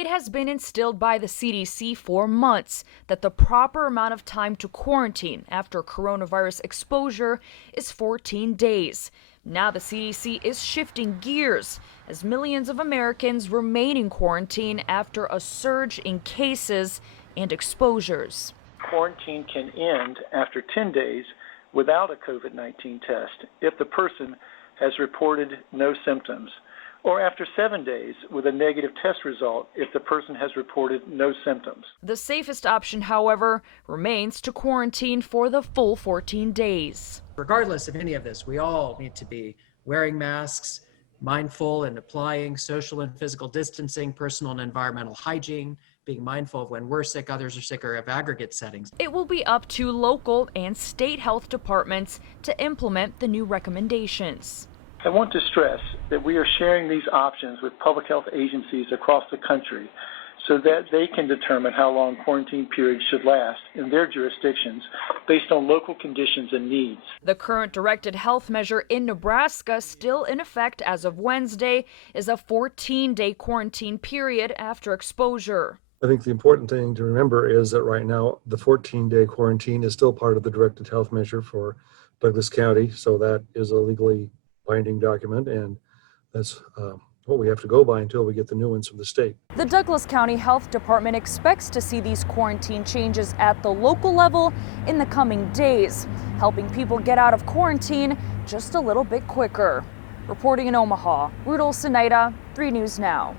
It has been instilled by the CDC for months that the proper amount of time to quarantine after coronavirus exposure is 14 days. Now the CDC is shifting gears as millions of Americans remain in quarantine after a surge in cases and exposures. Quarantine can end after 10 days without a COVID-19 test if the person has reported no symptoms, or after 7 days with a negative test result if the person has reported no symptoms. The safest option, however, remains to quarantine for the full 14 days. Regardless of any of this, we all need to be wearing masks, mindful and applying social and physical distancing, personal and environmental hygiene, being mindful of when we're sick, others are sick, or have aggregate settings. It will be up to local and state health departments to implement the new recommendations. I want to stress that we are sharing these options with public health agencies across the country so that they can determine how long quarantine periods should last in their jurisdictions based on local conditions and needs. The current directed health measure in Nebraska, still in effect as of Wednesday, is a 14-day quarantine period after exposure. I think the important thing to remember is that right now the 14-day quarantine is still part of the directed health measure for Douglas County, so that is a legally binding document, and that's what we have to go by until we get the new ones from the state. The Douglas County Health Department expects to see these quarantine changes at the local level in the coming days, helping people get out of quarantine just a little bit quicker. Reporting in Omaha, Ruth Olsen-Naida, 3 News Now.